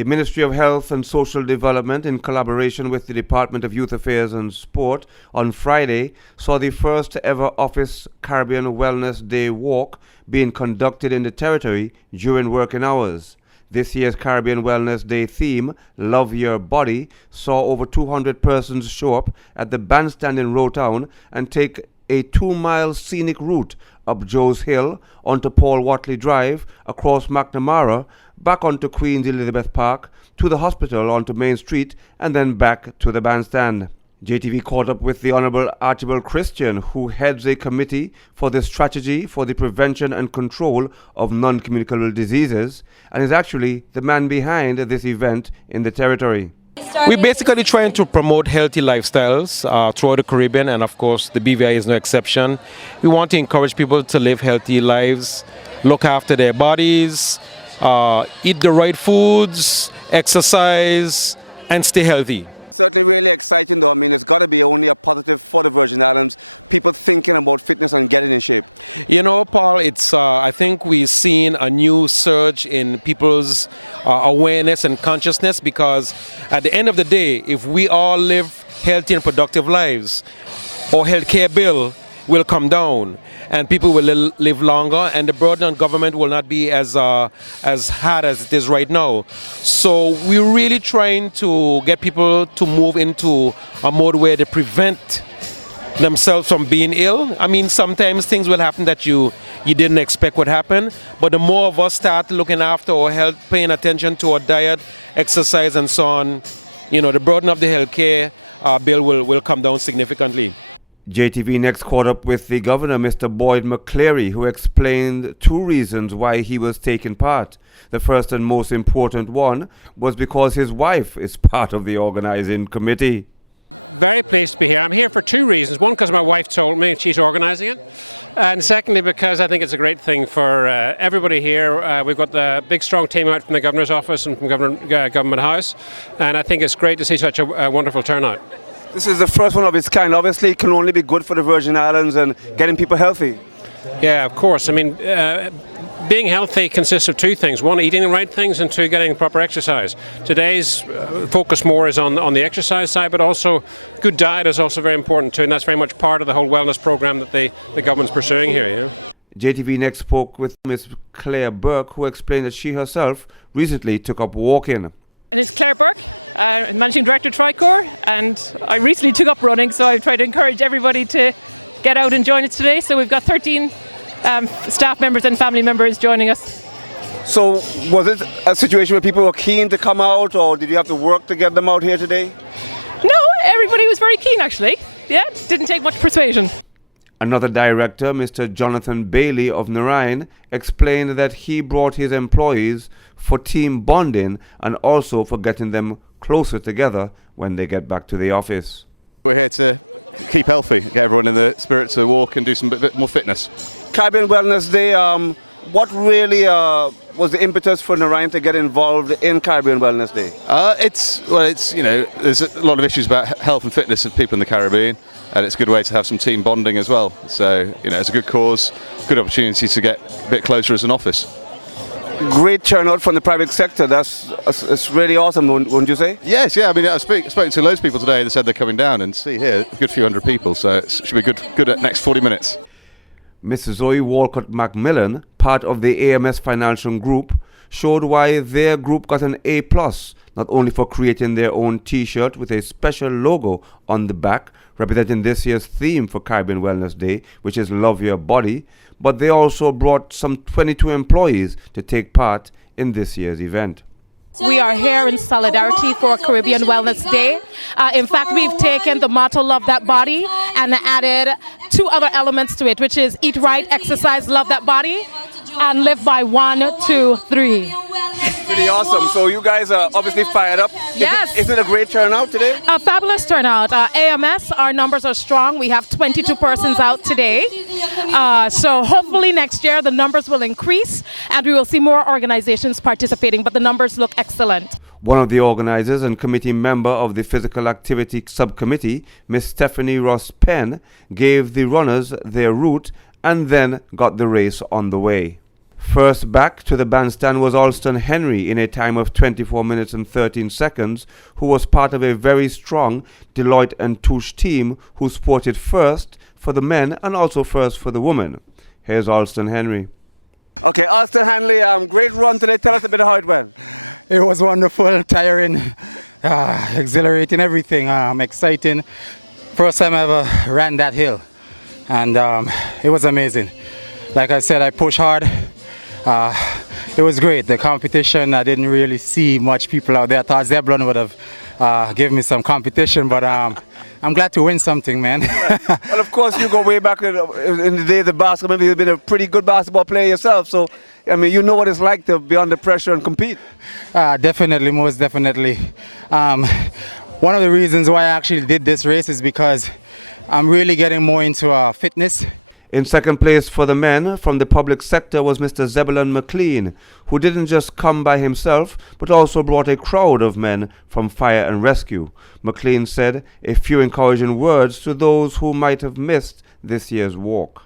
The Ministry of Health and Social Development, in collaboration with the Department of Youth Affairs and Sport, on Friday saw the first ever Office Caribbean Wellness Day walk being conducted in the territory during working hours. This year's Caribbean Wellness Day theme, Love Your Body, saw over 200 persons show up at the bandstand in Rowtown and take a 2-mile scenic route up Joe's Hill, onto Paul Watley Drive, across McNamara, back onto Queen's Elizabeth Park, to the hospital onto Main Street, and then back to the bandstand. JTV caught up with the Honourable Archibald Christian, who heads a committee for the strategy for the prevention and control of non-communicable diseases, and is actually the man behind this event in the territory. We're basically trying to promote healthy lifestyles throughout the Caribbean, and of course the BVI is no exception. We want to encourage people to live healthy lives, look after their bodies, eat the right foods, exercise, and stay healthy. JTV next caught up with the Governor, Mr. Boyd McCleary, who explained two reasons why he was taking part. The first and most important one was because his wife is part of the organizing committee. JTV next spoke with Ms. Claire Burke, who explained that she herself recently took up walking. Another director, Mr. Jonathan Bailey of Narayan, explained that he brought his employees for team bonding and also for getting them closer together when they get back to the office. Mrs. Zoe Walcott Macmillan, part of the AMS Financial Group, showed why their group got an A+, not only for creating their own t-shirt with a special logo on the back representing this year's theme for Caribbean Wellness Day, which is Love Your Body, but they also brought some 22 employees to take part in this year's event. One of the organizers and committee member of the Physical Activity Subcommittee, Ms. Stephanie Ross Penn, gave the runners their route and then got the race on the way. First back to the bandstand was Alston Henry in a time of 24 minutes and 13 seconds, who was part of a very strong Deloitte and Touche team who sported first for the men and also first for the women. Here's Alston Henry. In second place for the men from the public sector was Mr. Zebulon McLean, who didn't just come by himself but also brought a crowd of men from fire and rescue. McLean said a few encouraging words to those who might have missed this year's walk.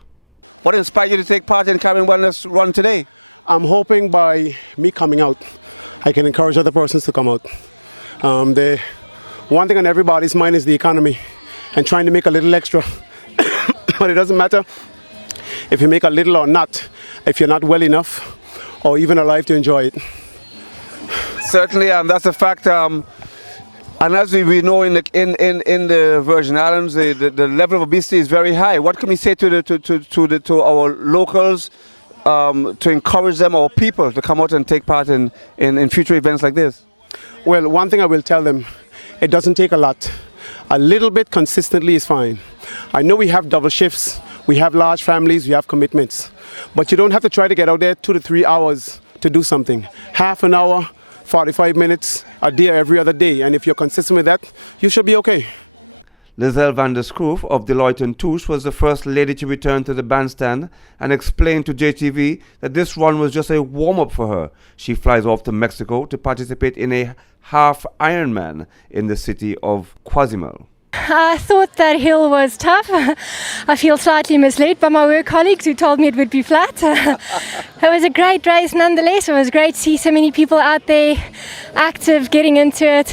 Lizelle van der Schroef of Deloitte and Touche was the first lady to return to the bandstand and explained to JTV that this run was just a warm-up for her. She flies off to Mexico to participate in a half Ironman in the city of Cozumel. I thought that hill was tough. I feel slightly misled by my work colleagues who told me it would be flat. It was a great race nonetheless. It was great to see so many people out there active, getting into it.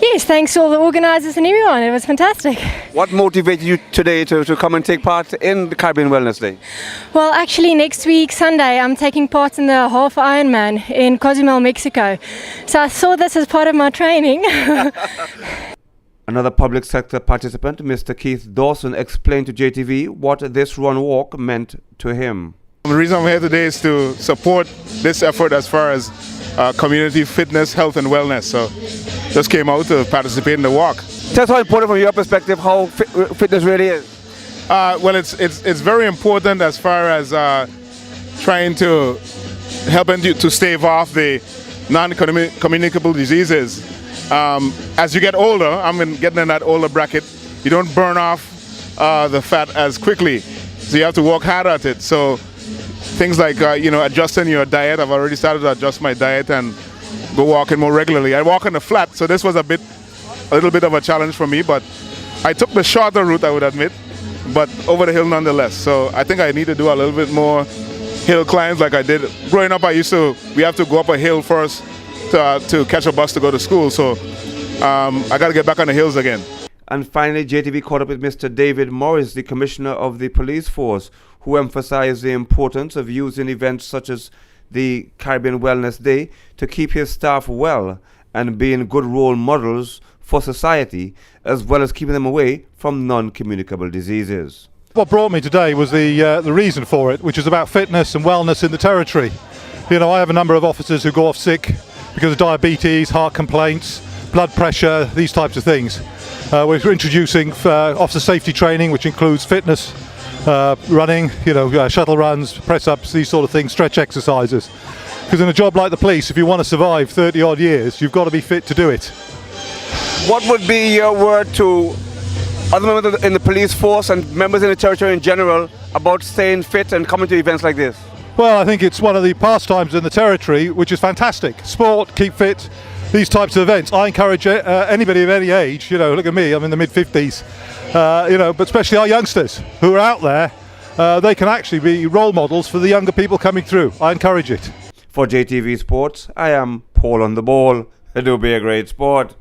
Yes, thanks to all the organisers and everyone. It was fantastic. What motivated you today to come and take part in the Caribbean Wellness Day? Well, actually next week, Sunday, I'm taking part in the half Ironman in Cozumel, Mexico. So I saw this as part of my training. Another public sector participant, Mr. Keith Dawson, explained to JTV what this run walk meant to him. The reason I'm here today is to support this effort as far as community fitness, health and wellness. So just came out to participate in the walk. Tell us how important from your perspective how fitness really is. Well, it's very important as far as trying to help you to stave off the non-communicable diseases. As you get older, getting in that older bracket, you don't burn off the fat as quickly, so you have to work hard at it. So things like adjusting your diet. I've already started to adjust my diet and go walking more regularly. I walk on the flat, so this was a little bit of a challenge for me, but I took the shorter route, I would admit, but over the hill nonetheless. So I think I need to do a little bit more hill climbs like I did growing up. We have to go up a hill first to catch a bus to go to school, so I got to get back on the hills again. And finally, JTV caught up with Mr. David Morris, the Commissioner of the Police Force, who emphasized the importance of using events such as the Caribbean Wellness Day to keep his staff well and being good role models for society, as well as keeping them away from non-communicable diseases. What brought me today was the reason for it, which is about fitness and wellness in the territory. You know, I have a number of officers who go off sick because of diabetes, heart complaints, blood pressure, these types of things. We're introducing officer safety training, which includes fitness, running, shuttle runs, press-ups, these sort of things, stretch exercises. Because in a job like the police, if you want to survive 30 odd years, you've got to be fit to do it. What would be your word to other members in the police force and members in the territory in general about staying fit and coming to events like this? Well, I think it's one of the pastimes in the territory, which is fantastic. Sport, keep fit, these types of events. I encourage anybody of any age, look at me, I'm in the mid-50s, but especially our youngsters who are out there they can actually be role models for the younger people coming through. I encourage it. For JTV Sports, I am Paul on the ball. Do be a great sport.